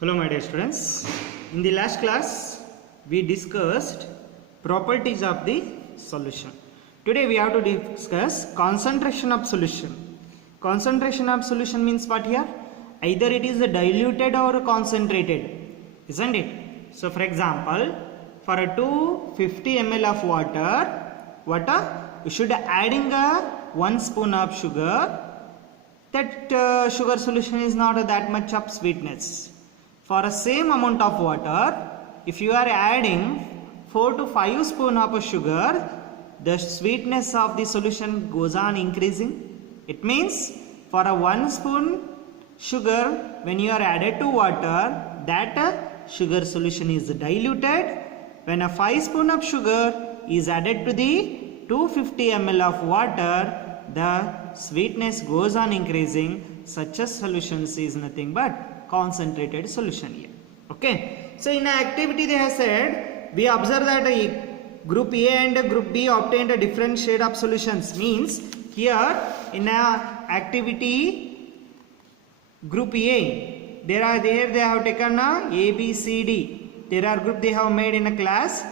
Hello my dear students. In the last class we discussed properties of the solution. Today we have to discuss concentration of solution. Concentration of solution means what here? Either it is diluted or concentrated, isn't it? So for example, for a 250 ml of water you should adding a 1 spoon of sugar. That sugar solution is not that much of sweetness. For a same amount of water, if you are adding 4 to 5 spoon of sugar, the sweetness of the solution goes on increasing. It means for a 1 spoon sugar, when you are added to water, that sugar solution is diluted. When a 5 spoon of sugar is added to the 250 ml of water, the sweetness goes on increasing. Such a solution is nothing but concentrated solution here. Okay, so in an activity they have said, we observe that group A and group B obtained a different shade of solutions. Means here in a activity group A, they have taken A, B, C, D. There are group they have made in a class.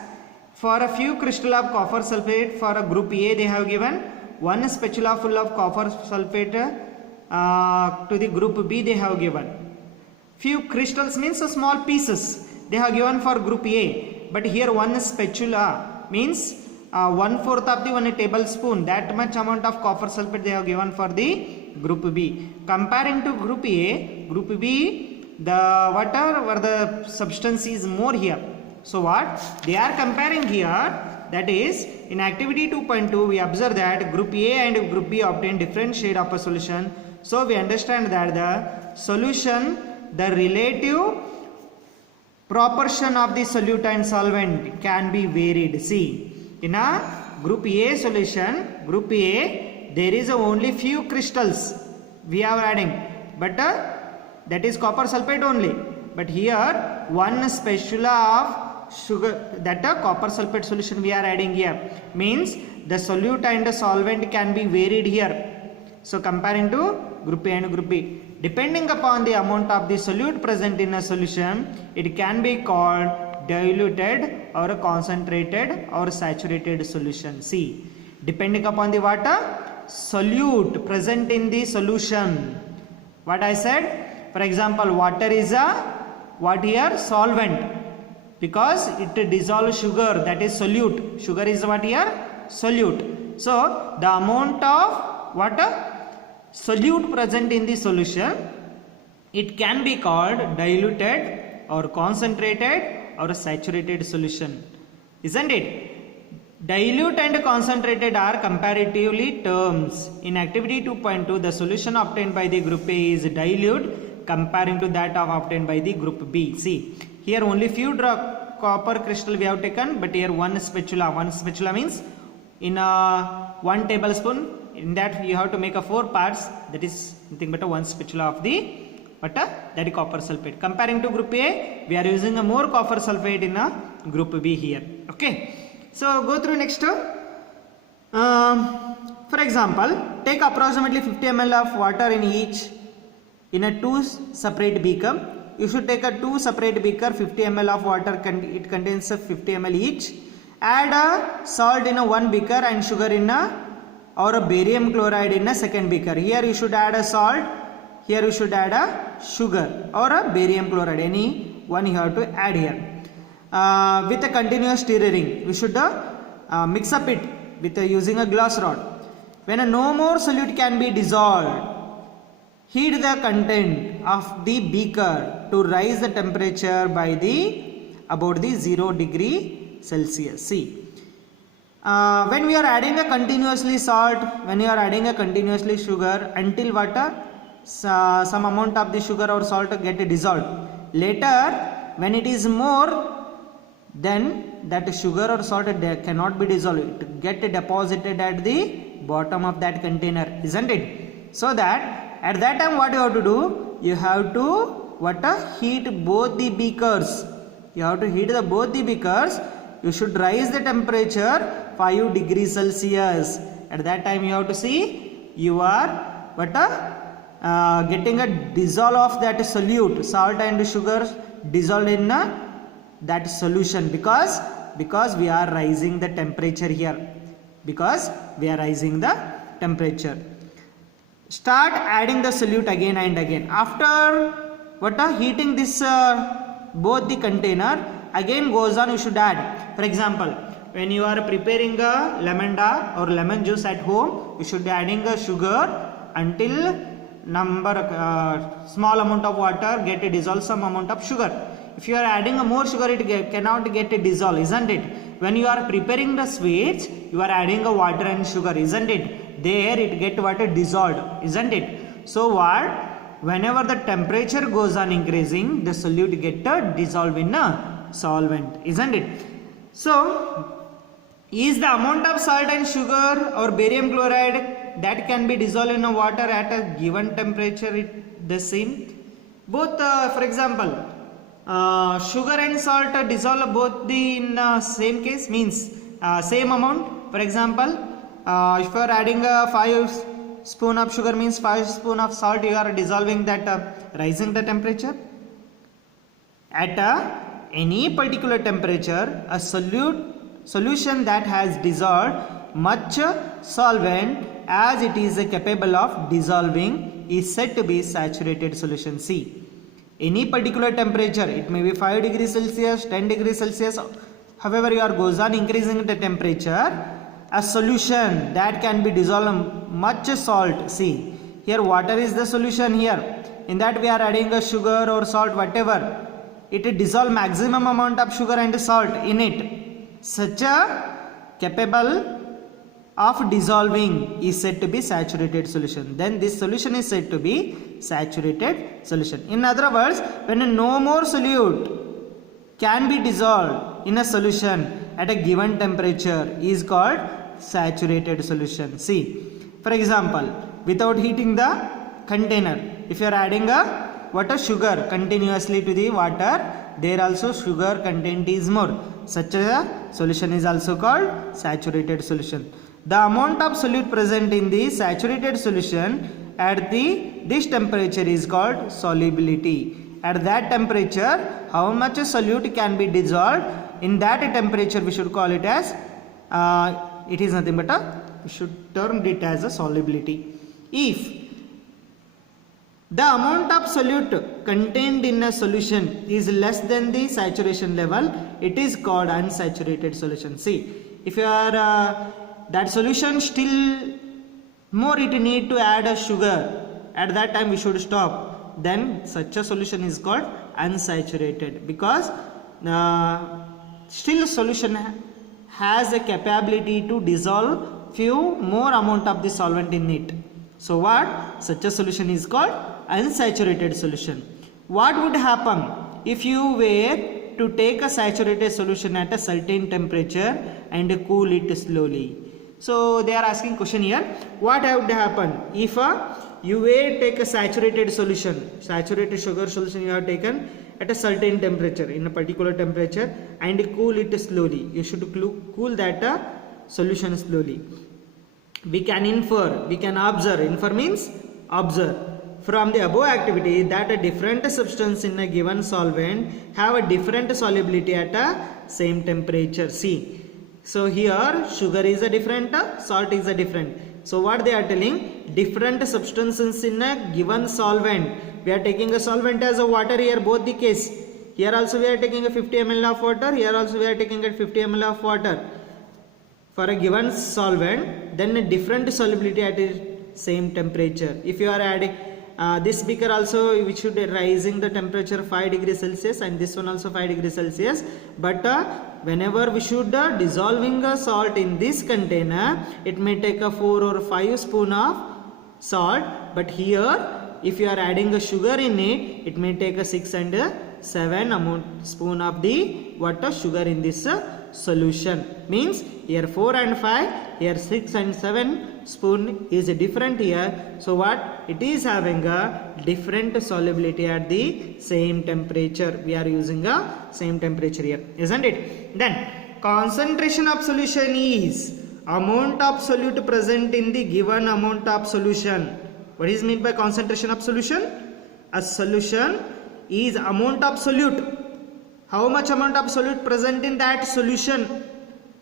For a few crystal of copper sulfate, for a group A they have given 1 spatula full of copper sulfate. To the group B they have given few crystals, means small pieces they have given for group A, but here 1 spatula means 1/4 of the 1 tablespoon, that much amount of copper sulfate they have given for the group B. Comparing to group A, group B, the water or the substance is more here. So what they are comparing here, that is in activity 2.2 we observe that group A and group B obtain different shade of a solution. So we understand that the solution, the relative proportion of the solute and solvent can be varied. See, in a group A solution, group A, there is only few crystals we are adding, but that is copper sulfate only. But here 1 spatula of sugar, that copper sulfate solution we are adding here, means the solute and the solvent can be varied here. So comparing to group A and group B, depending upon the amount of the solute present in a solution, it can be called diluted or concentrated or saturated solution. See, depending upon the water solute present in the solution. What I said, for example, water is a what here? Solvent, because it dissolves sugar, that is solute. Sugar is what here? Solute. So the amount of water solute present in the solution, it can be called diluted or concentrated or saturated solution, isn't it? Dilute and concentrated are comparatively terms. In activity 2.2, the solution obtained by the group A is dilute comparing to that of obtained by the group B. See, here only few drop copper crystal we have taken, but here 1 spatula. 1 spatula means in 1 tablespoon. In that you have to make 4 parts, that is nothing but 1 spatula of the butter, that is copper sulfate. Comparing to group A, we are using a more copper sulfate in a group B here. Okay, so go through next. For example, take approximately 50 ml of water in each in a 2 separate beaker. You should take a 2 separate beaker, 50 ml of water, it contains 50 ml each. Add a salt in a 1 beaker and sugar in a or a barium chloride in a second beaker. Here you should add a salt, here you should add a sugar or a barium chloride, any one you have to add here. With a continuous stirring, we should mix up it with using a glass rod. When no more solute can be dissolved, heat the content of the beaker to rise the temperature by about the 0 degree Celsius. See, when we are adding a continuously salt, when you are adding a continuously sugar, until water some amount of the sugar or salt get dissolved. Later when it is more, then that sugar or salt cannot be dissolved, it get deposited at the bottom of that container, isn't it? So that at that time what you have to do, you have to heat both the beakers. You have to heat both the beakers. You should raise the temperature 5 degrees Celsius. At that time you have to see your getting a dissolve of that solute, salt and sugar dissolved in that solution, because we are raising the temperature here, because we are raising the temperature. Start adding the solute again and again. After heating this both the container, again goes on, you should add. For example, when you are preparing a lemon or lemon juice at home, you should be adding a sugar until small amount of water get dissolve some amount of sugar. If you are adding a more sugar, it cannot get dissolved, isn't it? When you are preparing the sweets, you are adding a water and sugar, isn't it? There it get dissolved, isn't it? So whenever the temperature goes on increasing, the solute get dissolved in a solvent, isn't it? So is the amount of salt and sugar or barium chloride that can be dissolved in a water at a given temperature the same? Both, for example, sugar and salt dissolve both in same case, means same amount. For example, if you are adding 5 spoon of sugar, means 5 spoon of salt, you are dissolving that, raising the temperature. At any particular temperature, a solution that has dissolved much solvent as it is capable of dissolving is said to be saturated solution. C. Any particular temperature, it may be 5 degrees Celsius, 10 degrees Celsius, however you are goes on increasing the temperature, a solution that can be dissolved much salt. See, here water is the solution here. In that we are adding a sugar or salt, whatever. It dissolve maximum amount of sugar and salt in it. Such a capable of dissolving is said to be saturated solution. Then this solution is said to be saturated solution. In other words, when no more solute can be dissolved in a solution at a given temperature is called saturated solution. See, for example, without heating the container, if you are adding sugar continuously to the water, there also sugar content is more. Such a solution is also called saturated solution. The amount of solute present in the saturated solution at this temperature is called solubility. At that temperature, how much solute can be dissolved, in that temperature we should call it as, it is nothing but we should term it as a solubility. If the amount of solute contained in a solution is less than the saturation level, it is called unsaturated solution. See, if you are that solution still more, it need to add a sugar, at that time we should stop, then such a solution is called unsaturated, because still solution has a capability to dissolve few more amount of the solvent in it. So such a solution is called unsaturated solution. What would happen if you were to take a saturated solution at a certain temperature and cool it slowly? So they are asking question here, what would happen if you were take a saturated solution, saturated sugar solution you have taken at a certain temperature, in a particular temperature, and cool it slowly. You should cool that solution slowly. We can infer, we can observe, infer means observe, from the above activity that a different substance in a given solvent have a different solubility at a same temperature. See, so here sugar is a different, salt is a different. So what they are telling, different substances in a given solvent. We are taking a solvent as a water here, both the case. Here also we are taking a 50 ml of water, here also we are taking a 50 ml of water. For a given solvent, then a different solubility at a same temperature. If you are adding this beaker also, we should raising the temperature 5 degrees Celsius, and this one also 5 degrees Celsius. But whenever we should dissolving a salt in this container, it may take a 4 or 5 spoon of salt. But here, if you are adding a sugar in it, it may take a 6 and 7 spoon of the sugar in this solution. Means here 4 and 5, here 6 and 7 spoon is different here. So it is having a different solubility at the same temperature. We are using a same temperature here, isn't it? Then concentration of solution is amount of solute present in the given amount of solution. What is meant by concentration of solution? A solution is amount of solute. How much amount of solute present in that solution?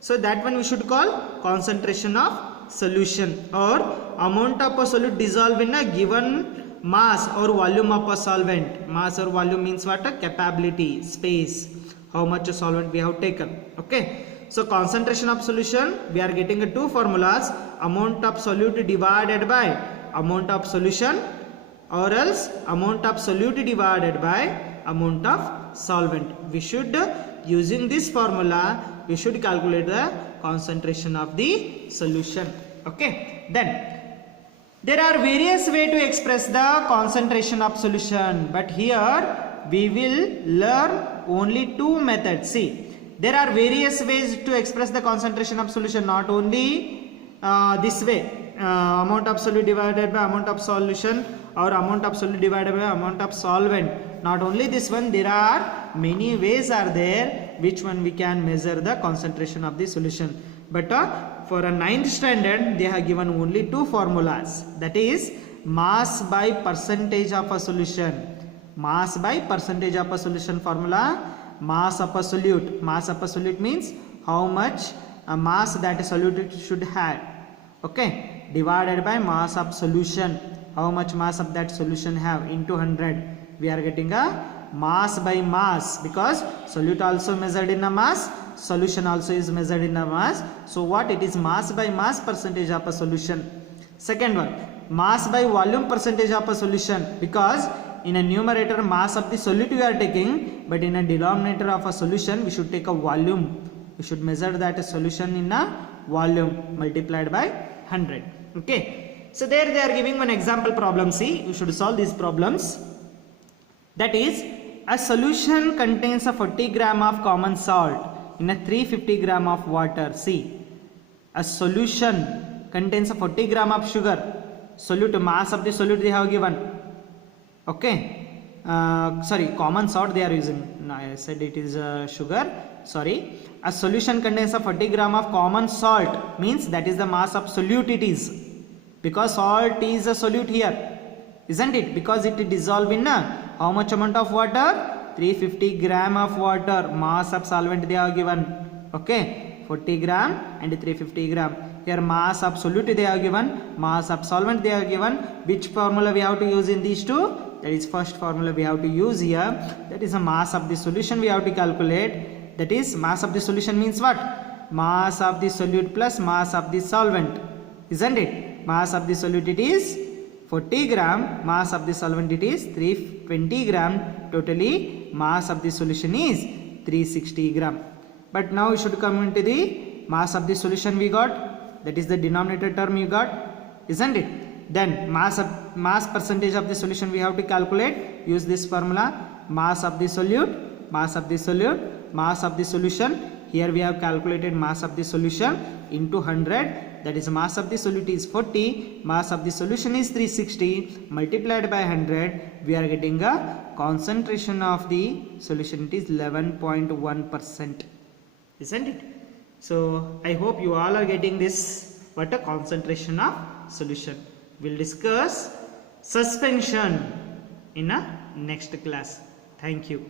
So that one we should call concentration of solution, or amount of a solute dissolved in a given mass or volume of a solvent. Mass or volume means what? A capability, space, how much solvent we have taken. Okay. So concentration of solution, we are getting two formulas: amount of solute divided by amount of solution, or else amount of solute divided by amount of solvent. We should, using this formula, we should calculate the concentration of the solution. Okay. Then there are various ways to express the concentration of solution, but here we will learn only two methods. See, there are various ways to express the concentration of solution, not only this way, amount of solute divided by amount of solution, or amount of solute divided by amount of solvent. Not only this one, there are many ways are there which one we can measure the concentration of the solution. But for a 9th standard, they have given only two formulas, that is mass by percentage of a solution. Mass by percentage of a solution formula, mass of a solute. Mass of a solute means how much mass that a solute should have. Okay, divided by mass of solution, how much mass of that solution have, into 100. We are getting a mass by mass, because solute also measured in a mass, solution also is measured in a mass. So what it is, mass by mass percentage of a solution. Second one, mass by volume percentage of a solution, because in a numerator mass of the solute we are taking, but in a denominator of a solution we should take a volume. We should measure that solution in a volume multiplied by 100. Okay. So there they are giving one example problem. See, you should solve these problems. That is, a solution contains a 40 gram of common salt in a 350 gram of water. See, a solution contains a 40 gram of sugar. Solute, mass of the solute they have given. Okay, sorry, common salt they are using. No, I said it is sugar. Sorry, a solution contains a 40 gram of common salt, means that is the mass of solute it is, because salt is a solute here, isn't it? Because it dissolve in how much amount of water? 350 gram of water. Mass of solvent they have given. Okay, 40 gram and 350 gram. Here mass of solute they have given, mass of solvent they have given. Which formula we have to use in these two? That is first formula we have to use here. That is a mass of the solution we have to calculate. That is, mass of the solution means what? Mass of the solute plus mass of the solvent, isn't it? Mass of the solute it is 40 gram, mass of the solvent it is 320 gram. Totally mass of the solution is 360 gram. But now we should come into the mass of the solution we got, that is the denominator term you got, isn't it? Then mass percentage of the solution we have to calculate. Use this formula, mass of the solute, mass of the solute, mass of the solution. Here we have calculated mass of the solution into 100, that is mass of the solute is 40, mass of the solution is 360, multiplied by 100, we are getting a concentration of the solution, it is 11.1%, isn't it? So I hope you all are getting this, what a concentration of solution. We'll discuss suspension in a next class. Thank you.